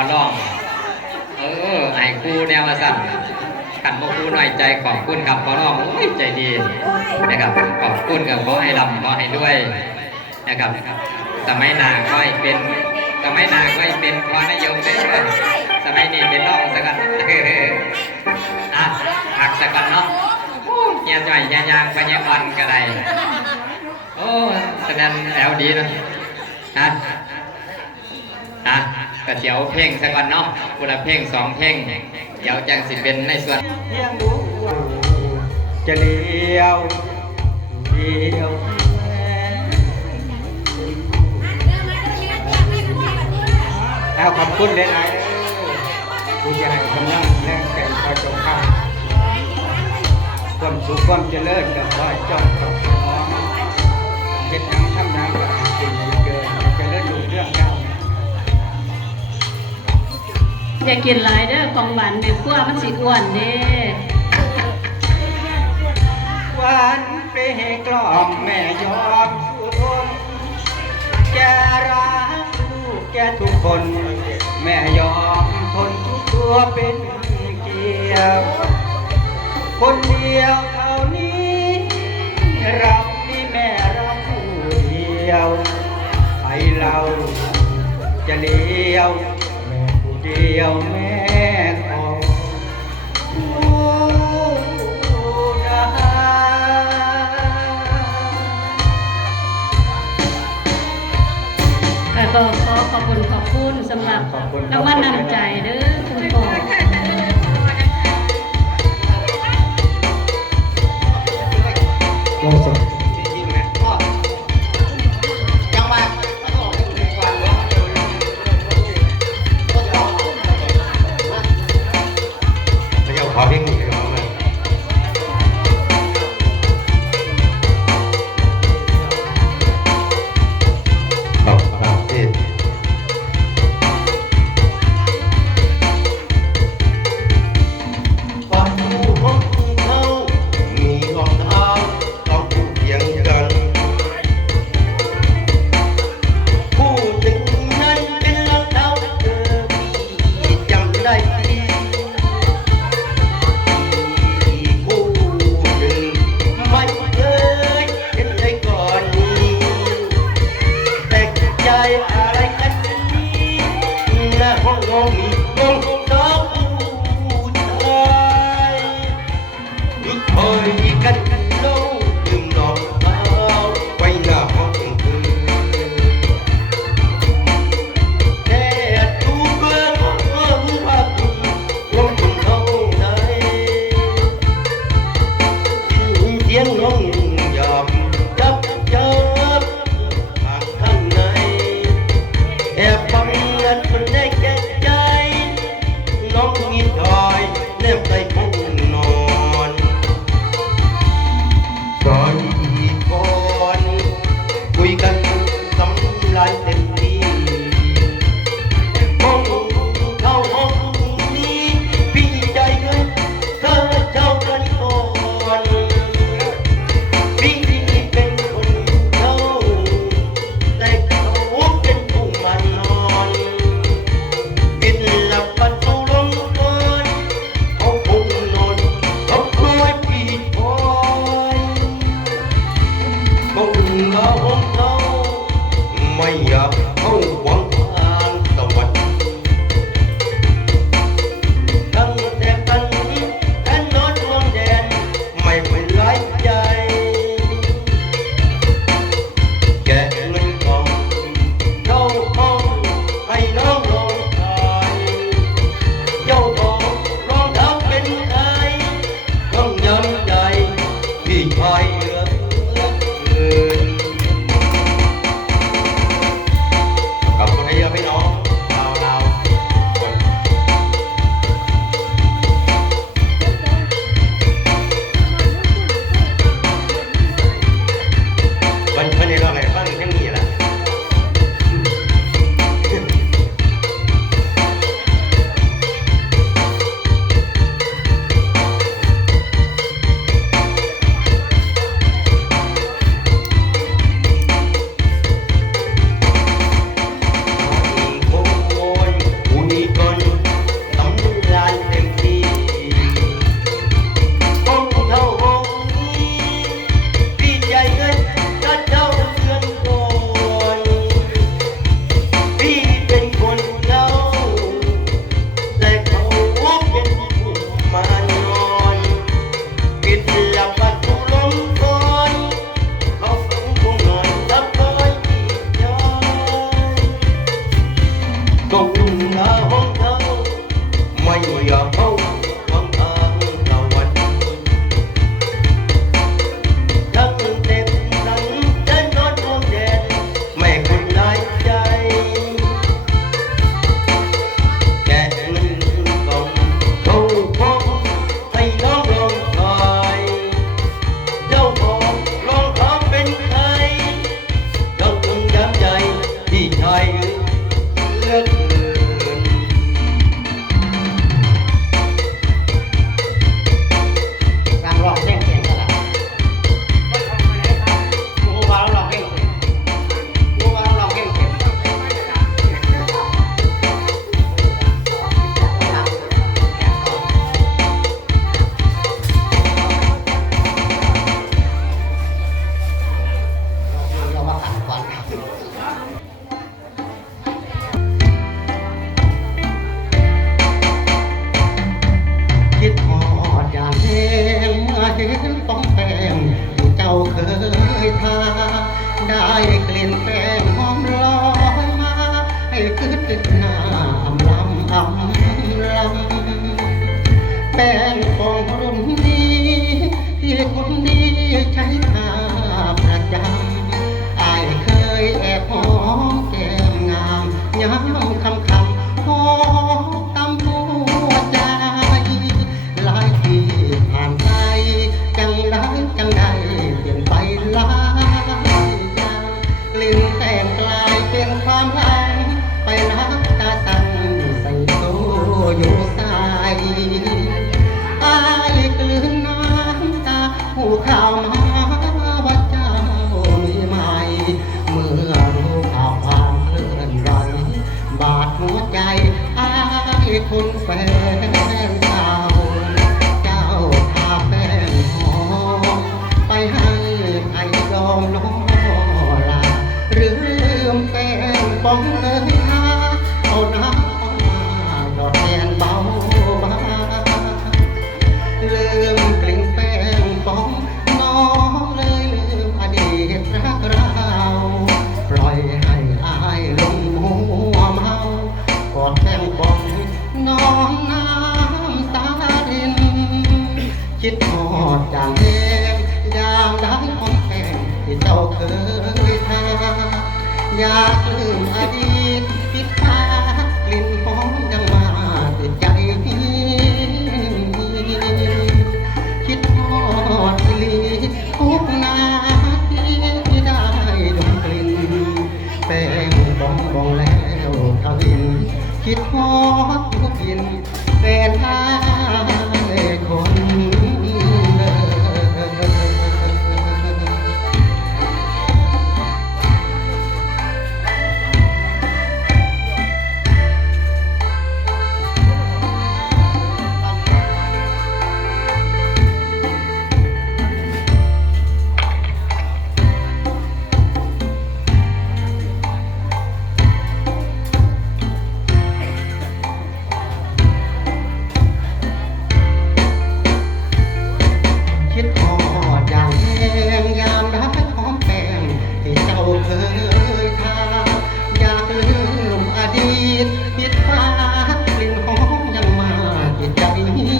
คอร้อง เออไอ้ครูแนวมาสั่นขันบ่ครูหน่อยใจขอบคุณครับพอร้องโอ้ยใจดีนะครับขอบคุณกับขอให้ลำขอให้ด้วยนะครับสมัยนาก็ให้เป็นสมัยนาก็ให้เป็นพอนายกเด้อสมัยนี้เป็นน้องสักกันอะหักสักกันเนาะเฮียจ่อยเฮียยางไปเฮียอ่อนก็ได้โอ้แสดงแอลดีนะฮะฮะ ก็เดี๋ยวเพ่งสักกันเนาะกุละเพ่งสองเพ่งเดี๋ยวจังสิเป็นในส่วนจะเลี้ยวเลี้ยวแม่เอาขอบคุณหลยๆเด้อผู้ใหญ่กำลังแรงใจคอยจงข้าความสุขความเจริญกับคอยจ้องกับน้องเฮ็ดหยังท อย่ากินหลายเด้อกองหวานแม่ครัวมันสิอ้วนเด้หวานเปรกล่อมแม่ยอมสุดแกรักลูกแกทุกคน แม่ยอมทนทุกตัวเป็นเกียวคนเดียวเท่านี้เรานี่แม่เราผู้เดียวใครเราจะเลี้ยว แม่ผู้เดียวแม่ของผู้นาก็ขอขอขอบคุณขอบคุณสำหรับขอบคุณรางวัลนำใจเด้อคุณปอ Dominicana. 欢迎啊。hallelujah. ของแป้งเจ้าเคยทาได้กลิ่นแป้งหอมร้อยมาให้คืดติดหน้าอำลำอำลำแป้งของรุ่นนี้ที่คนดีใช้ทาประจำอายเคยแอบหอมแก้มงามยามคำคำหอม หรือลืมแป้งป้องเลยนะเอาน้ำ อยากลืมอดี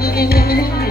Thank you.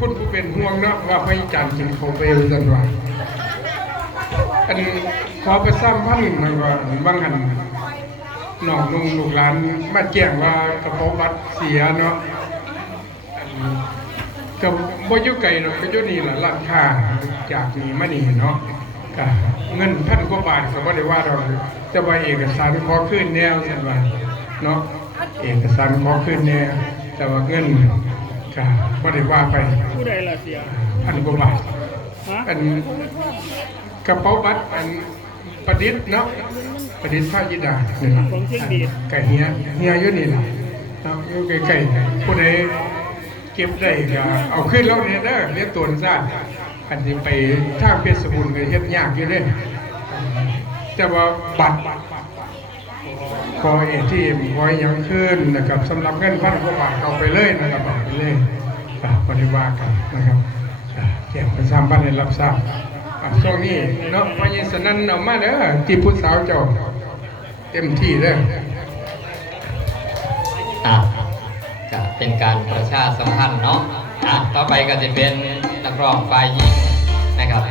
คุณผู้เป็นห่วงเนาะว่าพระจันทร์กินเขาไปสันว่าอันขอไปสระซ้ำพันมันว่าบางหันหนองนุ่งลูกหลานมาแจ้งว่ากระเป๋าบัตรเสียเนาะอันก็บ่ยู่ไกลหรอกก็ยู่นี่แหละร้านค้าจากนี่มานี่เนาะก็เงินพันกว่าบาทก็บ่ได้ว่าเราจะว่าเอกสารขอคืนแนวซั่นว่าเนาะเอกสารขอขึ้นเนี่ยแต่ว่าเงิน ก็บ่ได้ว่าไปผู้ใดล่ะเสียพันกว่าบาทฮะอันกระเป๋าบัตรอันประดิษฐ์เนาะประดิษฐ์ผ้ายิดาเนี่ยนะของเชียงดีดไก่เฮียเฮียอยู่นี่ล่ะเนาะอยู่ใกล้ๆผู้ใดเก็บได้ก็เอาขึ้นแล้วเนี่ยเด้อเรียกตัวซ่านอันนี้ไปทางเพชรบูรณ์ก็เฮ็ดยากอยู่เด้แต่ว่าบัตร ขอเอทีเอ็มขอให้ยังขึ้นนะครับสำหรับเงินพันกว่าบาทเอาไปเลยนะครับเอาไปเลยอะปฏิวัติกันนะครับอะแจ้ประชาสัมพันให้รับทราบช่วงนี้เนาะพอยินสนันเอามาเด้อที่ผู้สาวเจ้าเต็มที่เด้ออะจะเป็นการประชาสัมพันธ์เนาะอะต่อไปก็จะเป็นนักร้องฝ่ายหญิงนะครับ